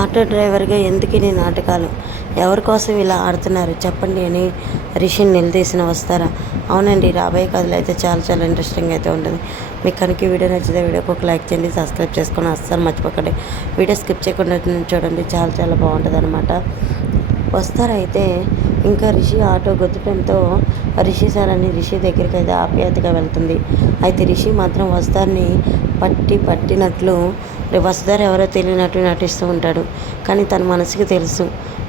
Auto డ్రైవర్గా ఎందుకు ఇన్ని నాటకాలు, ఎవరి కోసం ఇలా ఆడుతున్నారు చెప్పండి అని రిషిని నిలదీసిన వస్తారా. అవునండి, రాబోయే కథలు అయితే చాలా చాలా ఇంట్రెస్టింగ్ అయితే ఉంటుంది. మీకు కనుక వీడియో నచ్చితే వీడియోకి ఒక లైక్ చేయండి, సబ్స్క్రైబ్ చేసుకొని అస్సలు మర్చిపోకండి. వీడియో స్కిప్ చేయకుండా చూడండి, చాలా చాలా బాగుంటుంది అనమాట. వస్తారైతే ఇంకా రిషి ఆటో గుద్దటంతో రిషి సార్ అని రిషి దగ్గరికి అయితే ఆప్యాయతగా వెళ్తుంది. అయితే రిషి మాత్రం వస్తారని పట్టినట్లు వసుధార ఎవరో తెలియనట్టు నటిస్తూ ఉంటాడు. కానీ తన మనసుకి తెలుసు,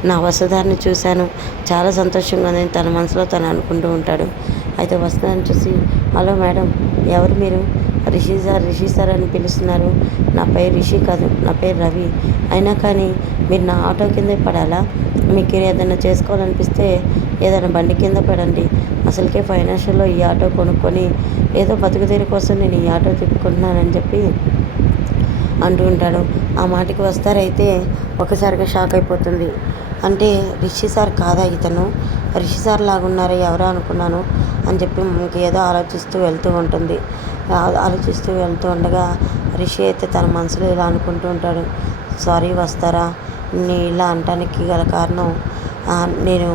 నా వసుధారిని చూశాను, చాలా సంతోషంగా ఉందని తన మనసులో తను అనుకుంటూ ఉంటాడు. అయితే వసుధారిని చూసి, హలో మేడం, ఎవరు మీరు? రిషి సార్ అని పిలుస్తున్నారు. నా పేరు రిషి కాదు, నా పేరు రవి. అయినా కానీ మీరు నా ఆటో కిందే పడాలా? మీకు ఏదైనా చేసుకోవాలనిపిస్తే ఏదైనా బండి కింద పడండి. అసలుకే ఫైనాన్షియల్లో ఈ ఆటో కొనుక్కొని ఏదో బతుకుదేరి కోసం నేను ఈ ఆటో తిప్పుకుంటున్నానని చెప్పి అంటూ ఉంటాడు. ఆ మాటకి వస్తారైతే ఒకసారిగా షాక్ అయిపోతుంది. అంటే రిషి సార్ కాదా ఇతను? రిషి సార్ లాగున్నారా ఎవరో అనుకున్నాను అని చెప్పి ఇంకేదో ఆలోచిస్తూ వెళ్తూ ఉంటుంది. ఆలోచిస్తూ వెళ్తూ ఉండగా రిషి అయితే తన మనసులో ఇలా అనుకుంటూ ఉంటాడు. సారీ వస్తారా, నేను ఇలా అనటానికి గల కారణం, నేను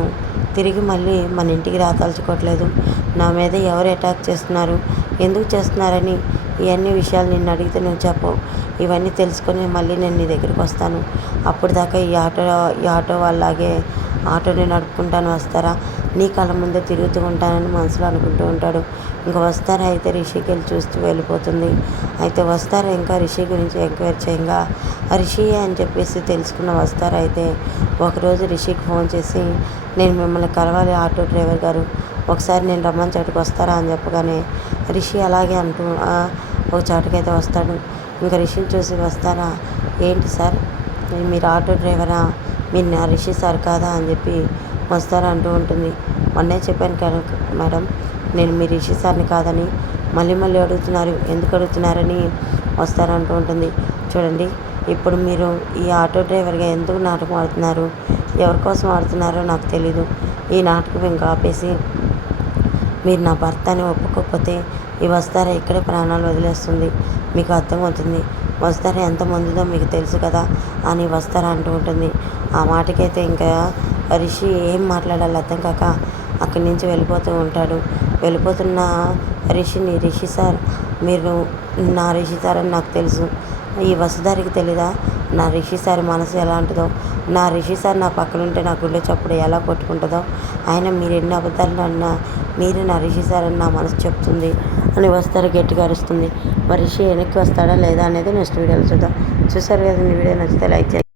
తిరిగి మళ్ళీ మన ఇంటికి రాదలుచుకోవట్లేదు. నా మీద ఎవరు అటాక్ చేస్తున్నారు, ఎందుకు చేస్తున్నారని ఇవన్నీ విషయాలు నిన్ను అడిగితే నువ్వు చెప్పవు. ఇవన్నీ తెలుసుకొని మళ్ళీ నేను నీ దగ్గరికి వస్తాను. అప్పుడు దాకా ఈ ఆటో వాళ్ళలాగే ఆటోని నడుపుకుంటాను వస్తారా, నీ కళ్ళ ముందే తిరుగుతూ ఉంటానని మనసులో అనుకుంటూ ఉంటాడు. ఇంకా వస్తారా అయితే రిషికి వెళ్ళి చూస్తూ వెళ్ళిపోతుంది. అయితే వస్తారా ఇంకా రిషి గురించి ఎంక్వైరీ చేయంగా రిషి అని చెప్పేసి తెలుసుకున్న వస్తారా అయితే ఒకరోజు రిషికి ఫోన్ చేసి, నేను మిమ్మల్ని కలవాలి ఆటో డ్రైవర్ గారు, ఒకసారి నేను రమ్మని చాటుకు వస్తారా అని చెప్పగానే రిషి అలాగే అంటూ ఒక చాటుకైతే వస్తాడు. ఇంకా రిషిని చూసి, వస్తారా ఏంటి సార్ మీరు ఆటో డ్రైవరా, మీరు నా రిషి సార్ కాదా అని చెప్పి వస్తారా అంటూ ఉంటుంది. మొన్నే చెప్పాను కదా మేడం, నేను మీ రిషి సార్ని కాదని, మళ్ళీ అడుగుతున్నారు, ఎందుకు అడుగుతున్నారని వస్తారా అంటూ ఉంటుంది. చూడండి, ఇప్పుడు మీరు ఈ ఆటో డ్రైవర్గా ఎందుకు నాటకం ఆడుతున్నారు, ఎవరి కోసం ఆడుతున్నారో నాకు తెలీదు. ఈ నాటకం ఇంకా ఆపేసి మీరు నా భర్త అని ఒప్పుకోకపోతే ఈ వస్తారా ఇక్కడే ప్రాణాలు వదిలేస్తుంది, మీకు అర్థమవుతుంది. వస్తారా ఎంతమందిదో మీకు తెలుసు కదా అని వస్తారా అంటూ ఉంటుంది. ఆ మాటకైతే ఇంకా రిషి ఏం మాట్లాడాలి అర్థం కాక అక్కడి నుంచి వెళ్ళిపోతూ ఉంటాడు. వెళ్ళిపోతున్న రిషి సార్, మీరు నా రిషి సార్ అని నాకు తెలుసు, ఈ వసుధారికి తెలీదా నా రిషి సార్ మనసు ఎలాంటిదో, నా రిషి సార్ నా పక్కనుంటే నా గుండె చప్పుడు ఎలా కొట్టుకుంటుందో, ఆయన మీరు ఎన్ని అబద్ధాలు అన్నా మీరు నా రిషి సార్ అని నా మనసు చెప్తుంది అని వస్తారు గట్టిగా అరుస్తుంది. మరి రిషి వెనక్కి వస్తాడా లేదా అనేది నెక్స్ట్ వీడియోలో చూద్దాం. చూసారు కదా, వీడియో నచ్చితే లైక్ చేయండి.